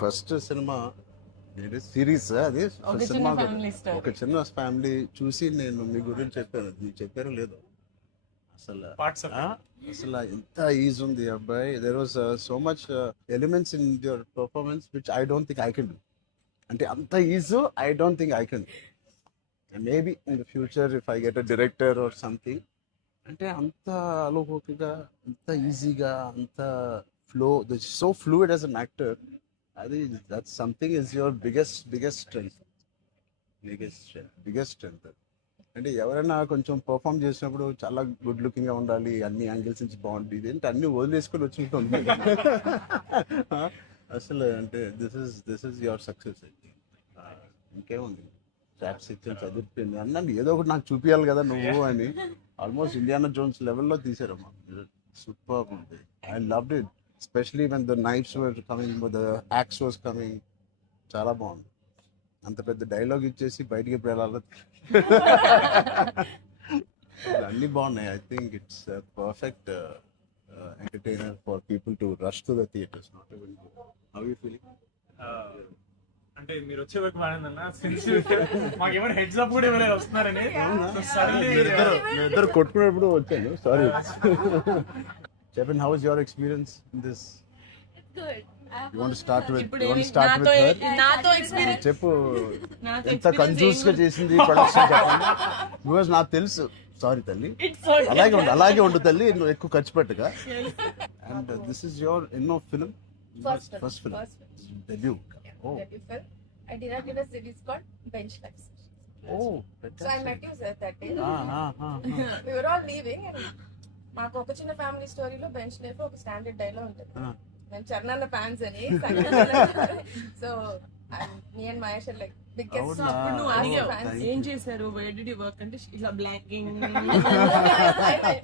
First cinema series అది cinema ఒక చిన్న ఫ్యామిలీ చూసి నేను మీ గురించి చెప్పాను, మీకు చెప్పారో లేదో అసలు అసలు ఎంత ఈజ్ ఉంది అబ్బాయి. There was so much elements in your performance which I don't think I can do. అంటే అంత ease I don't think I can. Maybe in the future if I get a director or something, అంటే అంత అలోకిగా, అంత ఈజీగా, అంత flow, so fluid as an actor. అది that something is your biggest strength. Biggest strength. అంటే ఎవరైనా కొంచెం పర్ఫామ్ చేసినప్పుడు చాలా గుడ్ లుకింగ్ గా ఉండాలి, అన్ని యాంగిల్స్ నుంచి బాగుంటుంది, అంటే అన్ని వదిలేసుకొని వచ్చినట్టు అసలు. అంటే దిస్ ఇస్ యువర్ సక్సెస్. ఇంకేముంది, ట్రాప్స్ ఇచ్చాను, చదివిపోయింది అన్నాను, ఏదో ఒకటి నాకు చూపించాలి కదా నువ్వు అని. ఆల్మోస్ట్ ఇండియానా జోన్స్ లెవెల్లో తీసారమ్మా. సూపర్ ఉంది. I loved it, especially when the knifes were coming, the axe was coming. చాలా బాగుంది. అంత పెద్ద డైలాగ్ ఇచ్చేసి బయటికి ఎప్పుడు వెళ్ళాలి. అన్ని బాగున్నాయి. I think it's perfect entertainer for people to rush to the theatres. Not even how you feeling? అంటే మీరు వచ్చే వరకు బాగుందన్న, సిన్స్ మాకేమైనా హెడ్స్ అప్ కూడా ఇవ్వలేదు వస్తున్నారని. ఇద్దరు కొట్టుకున్నప్పుడు వచ్చాను, సారీ. చెప్పండి, how is your experience in this? You want to start with her? నాతో ఎక్స్పీరియన్స్ చెప్పు, ఎంత కన్ఫ్యూజ్ గా చేసింది ప్రొడక్షన్ చెప్పండి. బికాజ్ నాకు తెలుసు. సారీ తల్లి, అలాగే ఉండు తల్లి, నువ్వు ఎక్కువ ఖర్చు పెట్టగా. అండ్ దిస్ ఇస్ యువర్ ఎన్నో film? First film, debut. debut film. I directed a series called Bench Life. Oh, So I met you sir that day. We were all leaving and మాకు ఒక చిన్న ఫ్యామిలీ స్టోరీలో bench life ఒక standard dialogue ఉంటుంది. నేను Charan fans అని. So me and Mahesh like biggest. అప్పుడు నువ్వు అడిగావు ఏం చేశారు, వేర్ డిడ్ యు వర్క్ అంటే ఇలా blanking.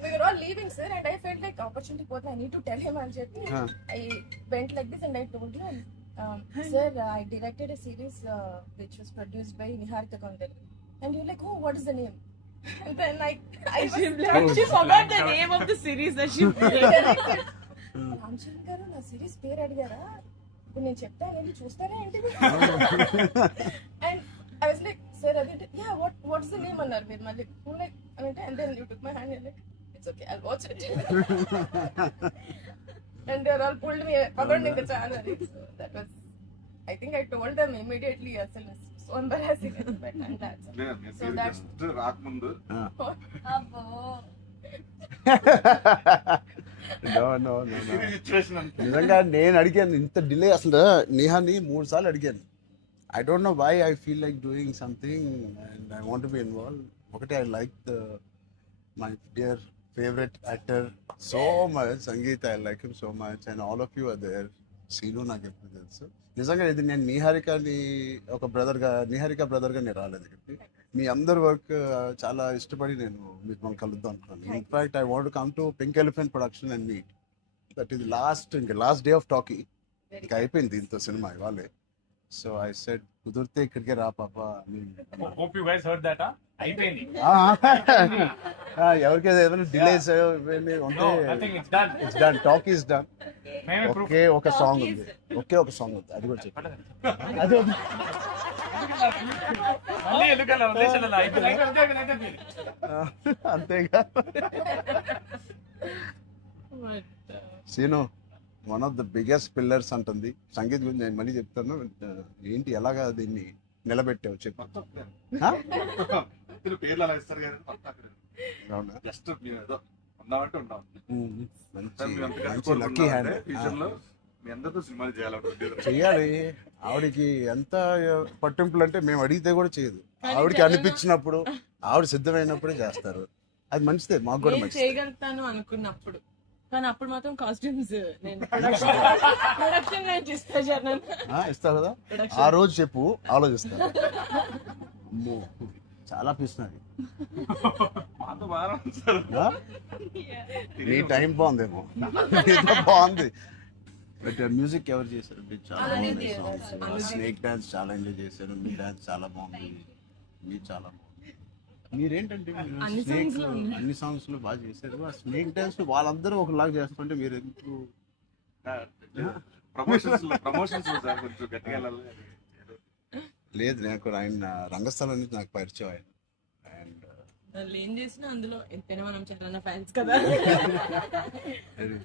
We were all leaving sir and I felt like opportunity పోతే I need to tell him అని చెప్పి I went like this and I told you, sir, I directed a series which was produced by Niharika Kondelli. And you're like, oh, what is the name? And then she forgot the name of the series that she directed. Ramachandra గారు నా series పేరు అడిగారా, ఇప్పుడు నేను చెప్తాను వెళ్ళి చూస్తారా ఏంటి? And I was like, sir అది యా వాట్స్ ద నేమ్ అన్నారు మీరు మళ్ళీ. లైక్ అంటే and then you took my hand like it's okay I watch it. And they all pulled me పదండి ఇంకా చాలా. That was I think I told them immediately అసలు so embarrassing. And that's so that's రాకముందు అబ్బో No. నిజంగా నేను అడిగాను ఇంత డిలే. అసలు నేహాని 3 సార్లు అడిగాను. I don't know why I feel like doing something and I want be involve. ఒకటి I like my dear favourite actor so much, Sangeeth. I like him so much and all of you are there. Seenu నాకు ఎప్పుడు తెలుసు. నిజంగా ఇది నేను నిహారిక బ్రదర్గా నేను రాలేదు ఇక్కడికి. మీ అందరి వర్క్ చాలా ఇష్టపడి నేను మిమ్మల్ని కలుద్దాం అనుకున్నాను. In fact I want come to Pink Elephant production and meet. That is last day of talkie. ఇంకా అయిపోయింది దీంతో సినిమా ఇవాళే. సో ఐ సెడ్ కుదిరితే ఇక్కడికే రా పాప. Hope you guys heard that. అయిపోయింది. ఎవరికైనా ఏదైనా డిలేస్ ఉంటే it's done. Talk is done. ఒక సాంగ్ ఉంది, ఒక సాంగ్ ఉంది, అది కూడా చెప్పండి. అది అంతేగా. Scene one of the biggest pillars అంటుంది. సంగీత్ గురించి నేను మళ్ళీ చెప్తాను. ఏంటి ఎలాగా దీన్ని నిలబెట్టావు చెప్పు. పేర్లు అలా ఇస్తారు కదా, జస్ట్ ఉన్నామంటే ఉన్నాం. మంచి లక్కీ హ్యాండ్. మీ అందరితో సినిమాలు చెయ్యాలి. ఆవిడకి ఎంత పట్టింపులు అంటే మేము అడిగితే కూడా చేయదు. ఆవిడకి అనిపించినప్పుడు, ఆవిడ సిద్ధమైనప్పుడే చేస్తారు. అది మంచిదే, మాకు కూడా మంచిది. చేయగలుగుతాను అనుకున్నప్పుడు, కానీ అప్పుడు మాత్రం కాస్ట్యూమ్స్ ప్రొడక్షన్ ఇస్తావు కదా. ఆ రోజు చెప్పు, ఆలోచిస్తా. అమ్మో చాలా పిస్తున్నది. నీ టైం బాగుందేమో, బాగుంది. బట్ మ్యూజిక్ ఎవరు చేశారు? చాలా బాగుంది సాంగ్స్. స్నేక్ డాన్స్ చాలా ఎంజాయ్ చేశారు. మీ డాన్స్ చాలా బాగుంది. మీరు చాలా బాగుంది. మీరేంటంటే స్నేక్ అన్ని సాంగ్స్ లో బాగా చేశారు. ఆ స్నేక్ డాన్స్ వాళ్ళందరూ ఒకలాగా చేస్తుంటే మీరు ఎందుకు ప్రమోషన్స్ సార్ కొంచెం గట్టిగా వెళ్ళాలి. లేదు నాకు ఆయన రంగస్థలం నుంచి నాకు పరిచయం ఆయన. అండ్ వాళ్ళు ఏం చేసినా అందులో ఎంతైనా మనం చరణ్ ఫ్యాన్స్ కదా.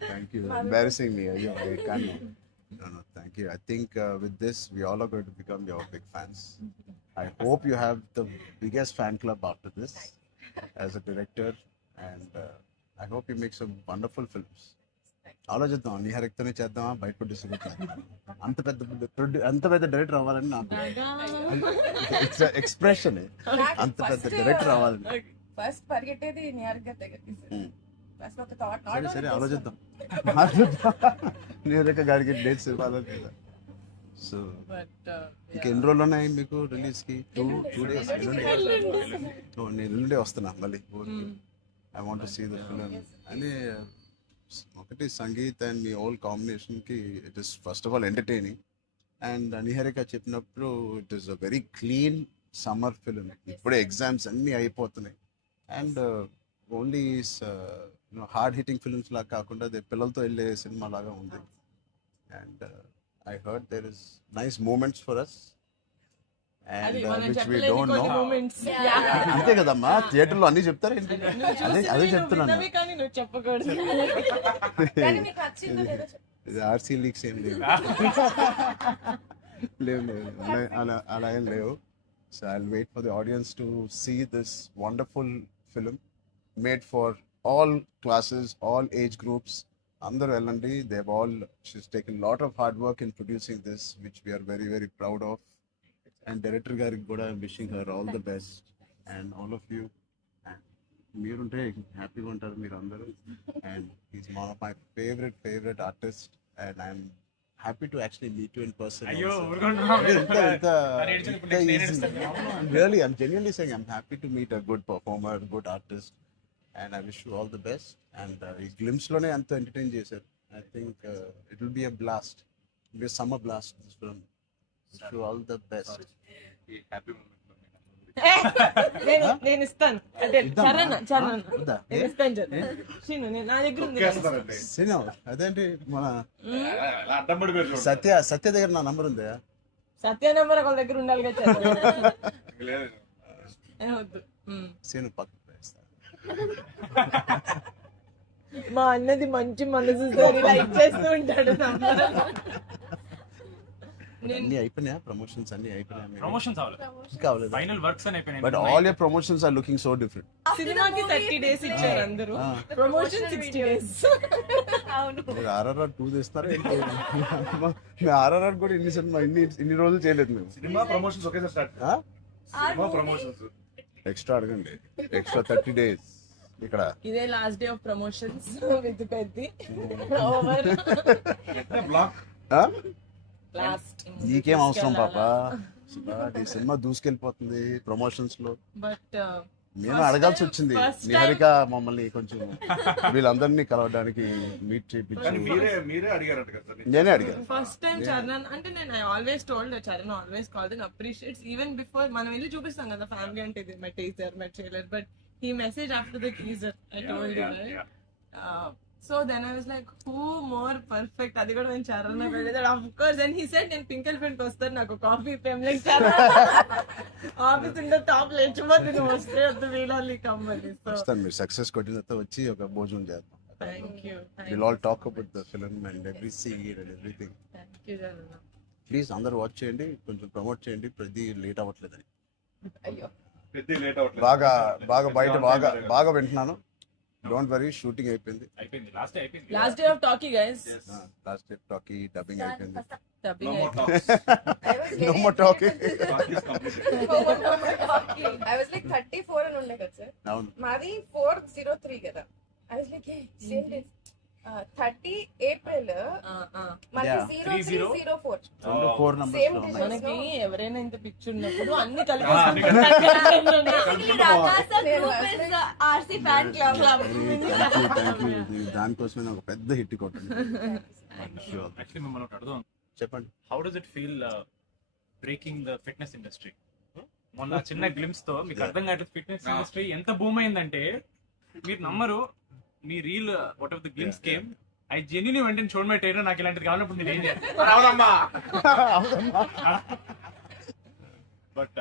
థ్యాంక్ యూ, ఎంబారసింగ్ మీ. అయ్యో కానీ no, thank you. I think with this we all are going to become your big fans. I hope you have the biggest fan club after this as a director, and I hope you make some wonderful films. ఆలోచిద్దాం, నిహారికతోనే చేద్దామా, బయట producer అంత పెద్ద director అవ్వాలని నాకు expression. అంత పెద్ద director అవ్వాలని ఫస్ట్ పరిగెట్టేది నిహారిక దగ్గరికి. ఫస్ట్ ఒక థాట్. సరే ఆలోచిద్దాం. నిహారిక గారికి డేట్స్ ఇవ్వాలని కదా. సో ఇంకెన్ని రోజులు ఉన్నాయి మీకు రిలీజ్ కి? 2 days. నేను ఎల్లుండే వస్తున్నా మళ్ళీ. I want to see the film. అని ఒకటి Sangeeth and me whole combination కి it is first of all entertaining. And Niharika చెప్పినప్పుడు it is a very clean summer film. ఇప్పుడే ఎగ్జామ్స్ అన్నీ అయిపోతున్నాయి. And only hard hitting films లాగా కాకుండా అది పిల్లలతో వెళ్ళే సినిమా లాగా ఉంది. And I heard there is nice moments for us and which we don't know. అంతే కదమ్మా, థియేటర్లో అన్ని చెప్తారు ఏంటి? అదే చెప్తున్నాను. కానీ నువ్వు చెప్పకూడదు. కానీ మీకు నచ్చిందో లేదో చెప్పు. ఇది ఆర్సీ లీక్స్ ఏం లేవు. లేవు అలా ఏం లేవు. So I will wait for the audience to see this wonderful film made for all classes, all age groups. అందరూ వెళ్ళండి. she's taken a lot of hard work in producing this, which we are very very proud of. And director గారికి కూడా wishing her all the best and all of you. And మీరుంటే హ్యాపీగా ఉంటారు మీరు అందరూ. And he's one of my favorite artists, and I'm happy to actually meet you in person. అయ్యో also. ఊరుకోండి. Really, I'm genuinely saying I'm happy to meet a good performer, good artist. And I wish you all the best. And ఈ glimpse లోనే అంత entertain చేశారు. I think it will be a blast. It will be a summer blast, this film. Wish you all the best. ఈ happy moment నేను ఇస్తాను. అంటే చరణ్ వద్దా? నేను ఇస్తాను చరణ్. శ్రీను, నా దగ్గర ఉంది. సినిమా అదేంటి మన అడ్డం పడిపోయారు. సత్య దగ్గర నా నంబర్ ఉందా? సత్య నెంబర్ ఒకళ్ళ దగ్గర ఉండాలి కదా చరణ్. లేదు వద్దు. సీను పక్కన వేస్తా. మా అన్నది మంచి మనసు లైక్ చేస్తూ ఉంటాడు. అన్ని అయిపోయినాయా? ప్రమోషన్స్ అన్ని అయిపోయినాయా? ప్రమోషన్స్ అవ్వలేదు, ఇంకా అవ్వలేదు. ఫైనల్ వర్క్స్ అని అయిపోయినాయి. But all your promotions are looking so different. సినిమాకి 30 days ఇచ్చారు అందరూ, ప్రమోషన్ 60 days. అవును. మీరు RRR 2 తీస్తారా? RRR కూడా ఇన్ని రోజులు చేయలేదు మేము. సినిమా ప్రమోషన్స్ ఒకేసారి స్టార్ట్. సినిమా ప్రమోషన్స్ ఎక్స్ట్రా అడగండి, ఎక్స్ట్రా 30 days ఇక్కడ. ఇదే last day of promotions with Peddi over block. Last. నీకేం అవసరం పాపా, ఈ సినిమా దూసుకెళ్ళిపోతుంది ప్రమోషన్స్ లో. బట్ నేను అడగాల్సి వచ్చింది. నిహారిక మమ్మల్ని కొంచెం వీళ్ళందరినీ కలవడానికి మీట్ కానీ చేయించి మీరే అడిగారంట కదా సార్. నేనే అడిగాను. ఫస్ట్ టైం చరణ్ అంటే నేను I always told Charan always called and appreciates even before మనం వెళ్ళి చూపిస్తాం కదా ఫ్యామిలీ అంటే ఇది my teaser my trailer, but he messaged after the teaser. I told you, right? So then I was like, who more perfect? అది కూడా నేను చరణ్ వెళ్ళేది. Of course, and he said నేను పింక్ ఎలిఫెంట్ వస్తాను, నాకు కాఫీ ఫేమ్లెట్ చరణ్ ఆఫీస్ ఉండే top లేచిపోతే నువ్వు వస్తే వద్దు వీళ్ళని కమ్మని. సో వస్తాను, మీరు సక్సెస్ కొట్టిన తర్వాత వచ్చి ఒక భోజనం చేద్దాం. Thank you. We'll all talk about the film and every scene and everything. Thank you Charan. Please అందరూ వాచ్ చేయండి, కొంచెం ప్రమోట్ చేయండి. ప్రతి లేట్ అవ్వట్లేదని అయ్యో. పెద్ద లేట్ అవ్వట్లేదు. బాగా బయట బాగా వింటున్నాను. డోంట్ వరీ, షూటింగ్ అయిపోయింది. లాస్ట్ డే అయిపోయింది. Last day of talkie guys. Last day talkie dubbing అయిపోయింది. డబ్బింగ్ No more అయిపోయింది. talks. I was No very more talking. Talk is completed. I was like 34 అని ఉండే కదా సార్. అవును. మాది 403 కదా. I was like, hey, same day. 30 April మనకి Yeah. 0304. 4 numbers Same లో day. ఉన్నాయి. మనకి ఎవరైనా ఇంత పిక్చర్ ఉన్నప్పుడు అన్ని అన్ని RC fan club. Thank you. దానికోసమే నాకు పెద్ద హిట్ కొట్టండి. యాక్చువల్లీ మిమ్మల్ని ఒకటి అడుగుదాం. చెప్పండి. How does it feel breaking the fitness industry? మొన్న చిన్న గ్లిమ్స్ తో మీకు అర్థం కావట్లేదు ఫిట్నెస్ ఇండస్ట్రీ ఎంత బూమ్ అయిందంటే మీరు నమ్మరు. మీ reel what of the glimpse came I genuinely వెంటనే చూడమే ట్రైలర్ నాకు ఇలాంటిది కావాలన్నప్పుడు నేను ఏం చేయాలి బట్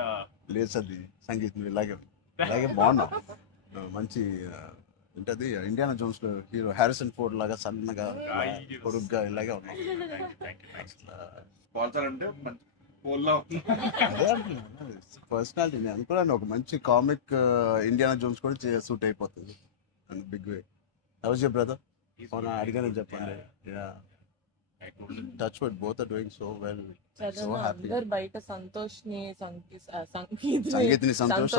లేదు సది సంగీత్ నువ్వు ఇలాగే బాగున్నావు మంచి ఏంటది ఇండియానా జోన్స్ లో హీరో హ్యారిసన్ ఫోర్డ్ లాగా సన్నగా పొడుగ్గా ఇలాగే ఉన్నావు. స్పాన్సర్ అంటే మంచి పోల్లో అదే పర్సనాలిటీ నేను అనుకున్నాను ఒక మంచి కామిక్ ఇండియానా జోన్స్ కూడా సూట్ అయిపోతుంది big way. How's your brother? అవునా అడిగానని చెప్పండి. Touch wood both are doing so well. So happy. అందరు బయట సంతోష్ని సంగీత్ని సంతోష్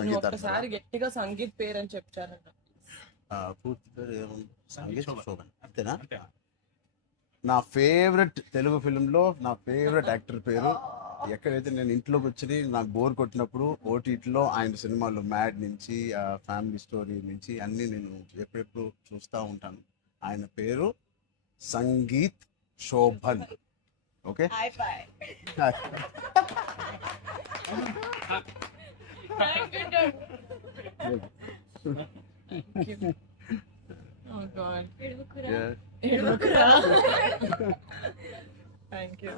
సంగీత ఒకసారి గట్టిగా సంగీత్ పేరు అని చెప్పారంట. పూర్తి పేరు ఏముంది? సంగీత్ శోభన్ అంతేనా? నా ఫేవరెట్ తెలుగు ఫిల్మ్లో నా ఫేవరెట్ యాక్టర్ పేరు. ఎక్కడైతే నేను ఇంట్లోకి వచ్చి నాకు బోర్ కొట్టినప్పుడు ఓటీటీలో ఆయన సినిమాలు మ్యాడ్ నుంచి ఫ్యామిలీ స్టోరీ నుంచి అన్నీ నేను ఎప్పుడెప్పుడు చూస్తూ ఉంటాను. ఆయన పేరు Sangeeth Sobhan. Okay Oh God. Yeah. Thank you.